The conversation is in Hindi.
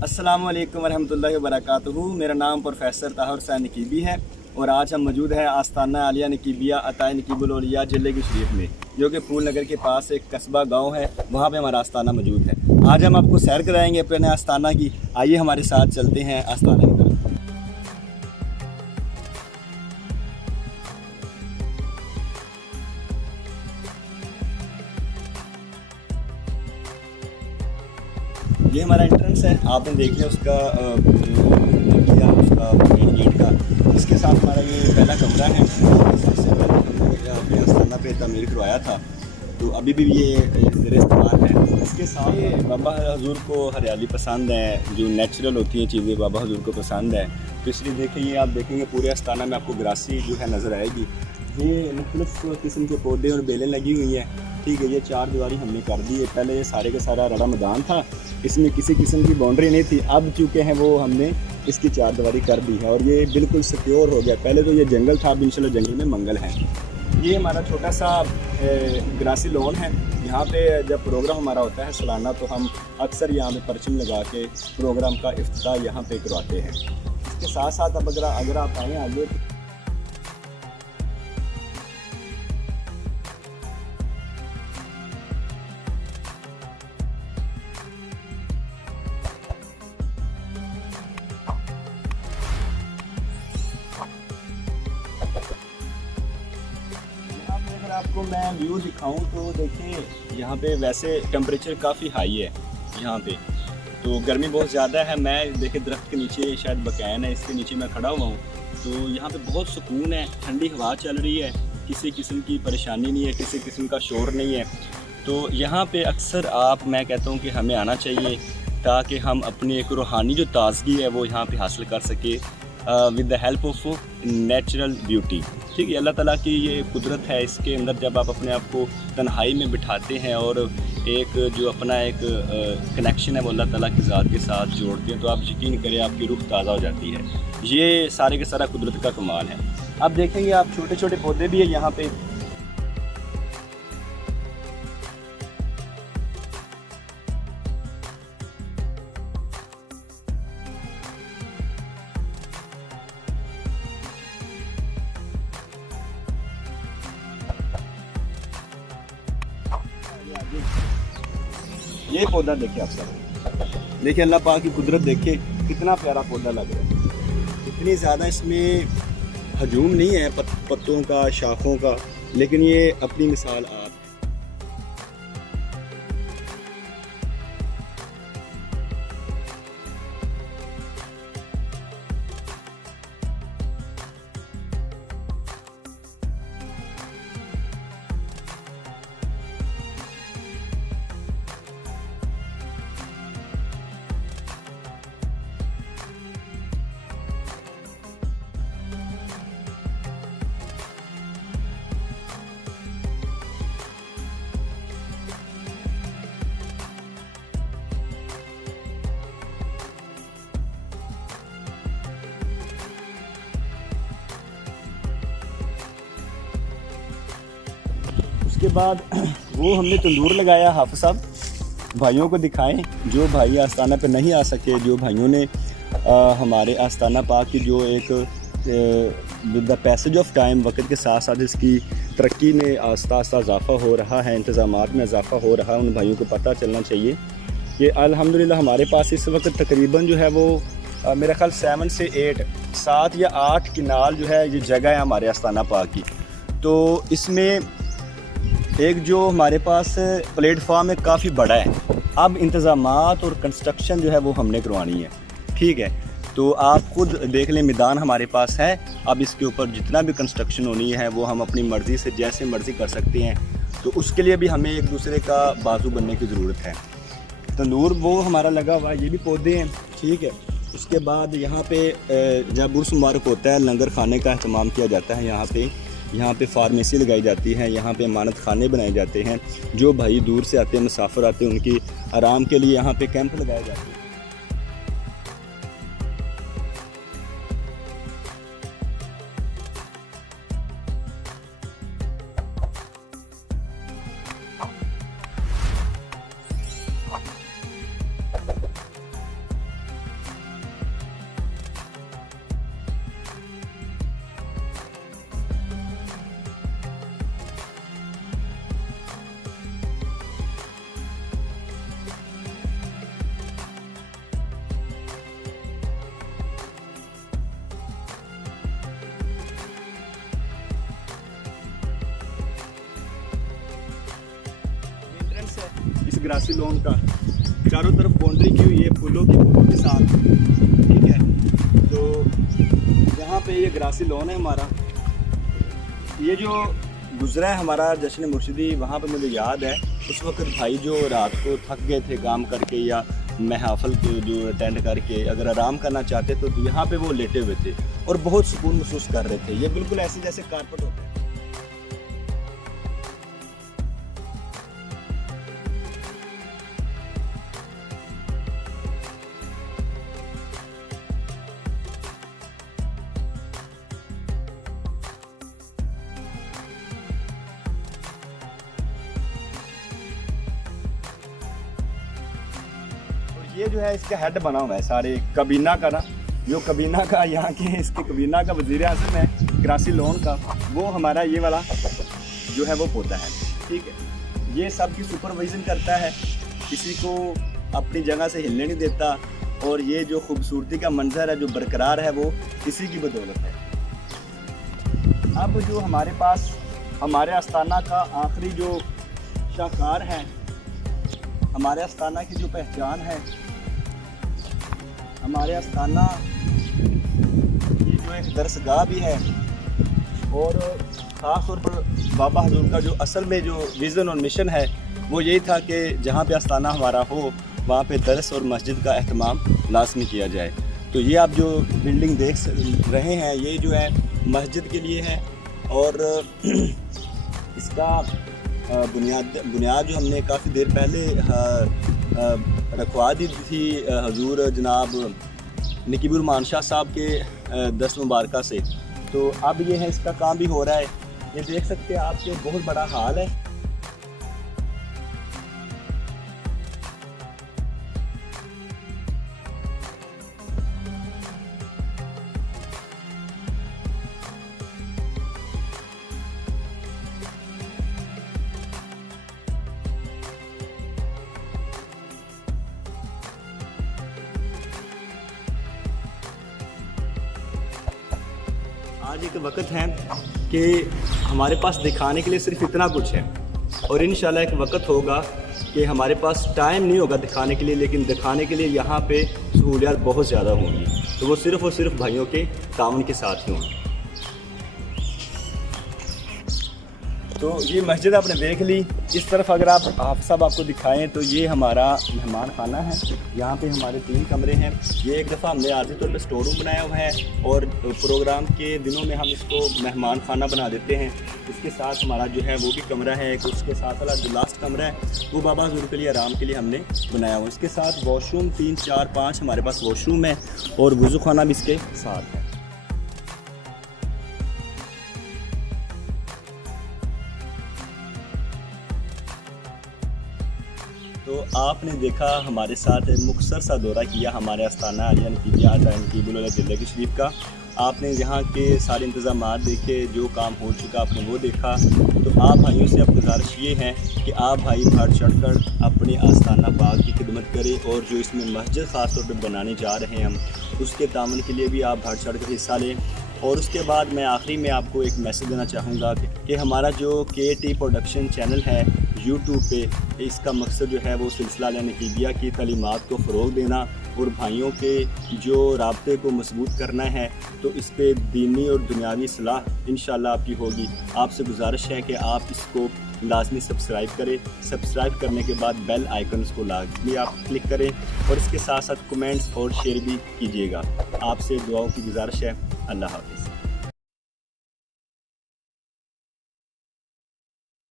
अस्सलामु अलैकुम वरहमतुल्लाहि वबरकातुहू। मेरा नाम प्रोफेसर ताहिर हुसैन नकीबी है और आज हम मौजूद हैं आस्ताना आलिया नकीबिया अताए नकीबुल औलिया जिले की शरीफ में, जो कि फूल नगर के पास एक कस्बा गांव है। वहां पे हमारा आस्ताना मौजूद है। आज हम आपको सैर कराएंगे अपने आस्ताना की। आइए हमारे साथ चलते हैं आस्ताना की तरफ। ये हमारा एंट्रेंस है, आपने देख लिया उसका किया उसका मेन गेट का। इसके साथ हमारा ये पहला कमरा है। सबसे पहले हमने अपने आस्ताना पे तमीर करवाया था, तो अभी भी ये ज़ेर इस्तेमाल है। इसके साथ ये बाबा हजूर को हरियाली पसंद है, जो नेचुरल होती हैं चीज़ें बाबा हजूर को पसंद है, तो इसलिए देखिए आप देखेंगे पूरे आस्ताना में आपको ग्रासी जो है नज़र आएगी। ये मुख्तलिफ़ किस्म के पौधे और बेलें लगी हुई हैं। ठीक है, ये चार दीवारी हमने कर दी है। पहले ये सारे का सारा रड़ा मैदान था, इसमें किसी किस्म की बाउंड्री नहीं थी। अब चूँकि हैं वो हमने इसकी चार दीवारी कर दी है और ये बिल्कुल सिक्योर हो गया। पहले तो ये जंगल था, अब इंशाल्लाह जंगल में मंगल है। ये हमारा छोटा सा ग्रासी लॉन है। यहाँ पे जब प्रोग्राम हमारा होता है सालाना, तो हम अक्सर यहाँ पे परचम लगा के प्रोग्राम का इफ्तिताह यहाँ पे करवाते हैं। इसके साथ साथ अब अगर आप आएँ आगे, आपको मैं व्यू दिखाऊं तो देखिए यहाँ पे वैसे टेम्परेचर काफ़ी हाई है यहाँ पे, तो गर्मी बहुत ज़्यादा है। मैं देखिए दरख्त के नीचे, शायद बकैन है, इसके नीचे मैं खड़ा हुआ हूँ, तो यहाँ पे बहुत सुकून है, ठंडी हवा चल रही है, किसी किस्म की परेशानी नहीं है, किसी किस्म का शोर नहीं है। तो यहाँ पे अक्सर मैं कहता हूँ कि हमें आना चाहिए, ताकि हम अपनी एक रूहानी जो ताजगी है वो यहाँ पे हासिल कर सके with the help of natural beauty. ठीक है, अल्लाह ताला की ये कुदरत है। इसके अंदर जब आप अपने आप को तन्हाई में बिठाते हैं और एक जो अपना एक कनेक्शन है वो अल्लाह ताला की ज़ात के साथ जोड़ते हैं, तो आप यकीन करें आपकी रूह ताज़ा हो जाती है। ये सारे के सारा कुदरत का कमाल है। अब देखेंगे आप छोटे छोटे पौधे भी है यहाँ पे। ये पौधा देखिए आप सब, देखिए अल्लाह पाक की कुदरत देखिए, कितना प्यारा पौधा लग रहा है। इतनी ज़्यादा इसमें हजूम नहीं है पत्तों का, शाखों का, लेकिन ये अपनी मिसाल आप उसके बाद वो हमने तंदूर लगाया। हाफिज़ साहब भाइयों को दिखाएं, जो भाई आस्ताना पे नहीं आ सके, जो भाइयों ने हमारे आस्ताना पाक की जो एक with the passage of time, वक्त के साथ साथ इसकी तरक्की में आस्ता आस्ता इजाफ़ा हो रहा है, इंतज़ामात में इजाफ़ा हो रहा है, उन भाइयों को पता चलना चाहिए कि अल्हम्दुलिल्लाह हमारे पास इस वक्त तकरीबन जो है वो मेरा ख्याल 7 या 8 किनाल जो है ये जगह है हमारे आस्ताना पाक की। तो इसमें एक जो हमारे पास प्लेटफार्म है काफ़ी बड़ा है। अब इंतज़ामात और कंस्ट्रक्शन जो है वो हमने करवानी है। ठीक है, तो आप खुद देख लें, मैदान हमारे पास है। अब इसके ऊपर जितना भी कंस्ट्रक्शन होनी है वो हम अपनी मर्ज़ी से जैसे मर्ज़ी कर सकते हैं। तो उसके लिए भी हमें एक दूसरे का बाजू बनने की ज़रूरत है। तंदूर वो हमारा लगा हुआ है, ये भी पौधे हैं। ठीक है, उसके बाद यहाँ पे जब उर्स मुबारक होता है, लंगर खाने का अहतमाम किया जाता है। यहाँ पे फार्मेसी लगाई जाती है, यहाँ पे अमानत खाने बनाए जाते हैं। जो भाई दूर से आते हैं, मुसाफिर आते हैं, उनकी आराम के लिए यहाँ पे कैंप लगाए जाते हैं। ग्रासी लॉन का, चारों तरफ बाउंड्री की हुई है फूलों के साथ, ठीक है। तो यहाँ पे ये ग्रासी लॉन है हमारा। ये जो गुजरा है हमारा जश्न मुर्शिदी, वहाँ पे मुझे याद है उस वक्त भाई जो रात को थक गए थे काम करके या महफिल के जो अटेंड करके अगर आराम करना चाहते तो यहाँ पे वो लेटे हुए थे और बहुत सुकून महसूस कर रहे थे। ये बिल्कुल ऐसे जैसे कारपेट होता है। ये जो है इसका हेड बना हुआ है सारे कबीना का ना, जो कबीना का यहाँ के इसके कबीना का वज़ीर आज़म है ग्रासी लॉन का, वो हमारा ये वाला जो है वो पोता है, ठीक है। ये सब की सुपरविज़न करता है, किसी को अपनी जगह से हिलने नहीं देता, और ये जो खूबसूरती का मंजर है जो बरकरार है वो इसी की बदौलत है। अब जो हमारे पास हमारे आस्ताना का आखिरी जो शाहकार है, हमारे आस्ताना की जो पहचान है, हमारे आस्ताना ये जो एक दरसगाह भी है, और ख़ास तौर पर बाबा हजूर का जो असल में जो विज़न और मिशन है वो यही था कि जहाँ पे आस्ताना हमारा हो वहाँ पे दरस और मस्जिद का एहतमाम लाजमी किया जाए। तो ये आप जो बिल्डिंग देख रहे हैं ये जो है मस्जिद के लिए है, और इसका बुनियाद जो हमने काफ़ी देर पहले रखवा दी थी हजूर जनाब नकीबुर रहमान शाह साहब के दस्त मुबारक से। तो अब ये है इसका काम भी हो रहा है। ये देख सकते हैं आपके बहुत बड़ा हाल है। आज एक वक्त है कि हमारे पास दिखाने के लिए सिर्फ इतना कुछ है, और इंशाल्लाह एक वक्त होगा कि हमारे पास टाइम नहीं होगा दिखाने के लिए, लेकिन दिखाने के लिए यहाँ पे सहूलियात बहुत ज़्यादा होंगी, तो वो सिर्फ़ और सिर्फ भाइयों के ताउन के साथ ही होंगी। तो ये मस्जिद आपने देख ली। इस तरफ अगर आप हाफ़िज़ साहब आपको दिखाएं तो ये हमारा मेहमान खाना है। यहाँ पे हमारे 3 कमरे हैं। ये एक दफ़ा हमने आर्जी तौर पे स्टोर रूम बनाया हुआ है, और प्रोग्राम के दिनों में हम इसको मेहमान खाना बना देते हैं। इसके साथ हमारा जो है वो भी कमरा है, उसके साथ वाला जो लास्ट कमरा है वो बाबा हजूर के लिए आराम के लिए हमने बनाया हुआ। इसके साथ वॉशरूम 3, 4, 5 हमारे पास वॉशरूम है, और वज़ू खाना भी इसके साथ है। तो आपने देखा हमारे साथ मुख्तसर सा दौरा किया हमारे आस्ताना आलिया नकीबिया नकीबुल ज़िंदगी शरीफ का। आपने यहाँ के सारे इंतज़ामात देखे, जो काम हो चुका आपने वो देखा। तो आप भाइयों से अब गुजारिश ये है कि आप भाई बढ़ चढ़ कर अपने आस्ताना पाक की खिदमत करें, और जो इसमें मस्जिद ख़ास तौर पर बनाने जा रहे हैं हम, उसके तामन के लिए भी आप बढ़ चढ़ कर हिस्सा लें। और उसके बाद मैं आखिरी में आपको एक मैसेज देना चाहूँगा कि हमारा जो KT प्रोडक्शन चैनल है यूट्यूब पे, इसका मकसद जो है वो सिलसिला नकीबिया की तालीमात को फ़रोग़ देना और भाइयों के जो राब्ते को मजबूत करना है। तो इस पर दीनी और दुनियावी सलाह इंशाल्लाह आपकी होगी। आपसे गुजारिश है कि आप इसको लाजमी सब्सक्राइब करें। सब्सक्राइब करने के बाद बेल आइकन्स को लाजमी आप क्लिक करें, और इसके साथ साथ कमेंट्स और शेयर भी कीजिएगा। आपसे दुआओं की गुजारिश है। अल्लाह हाफ़िज़।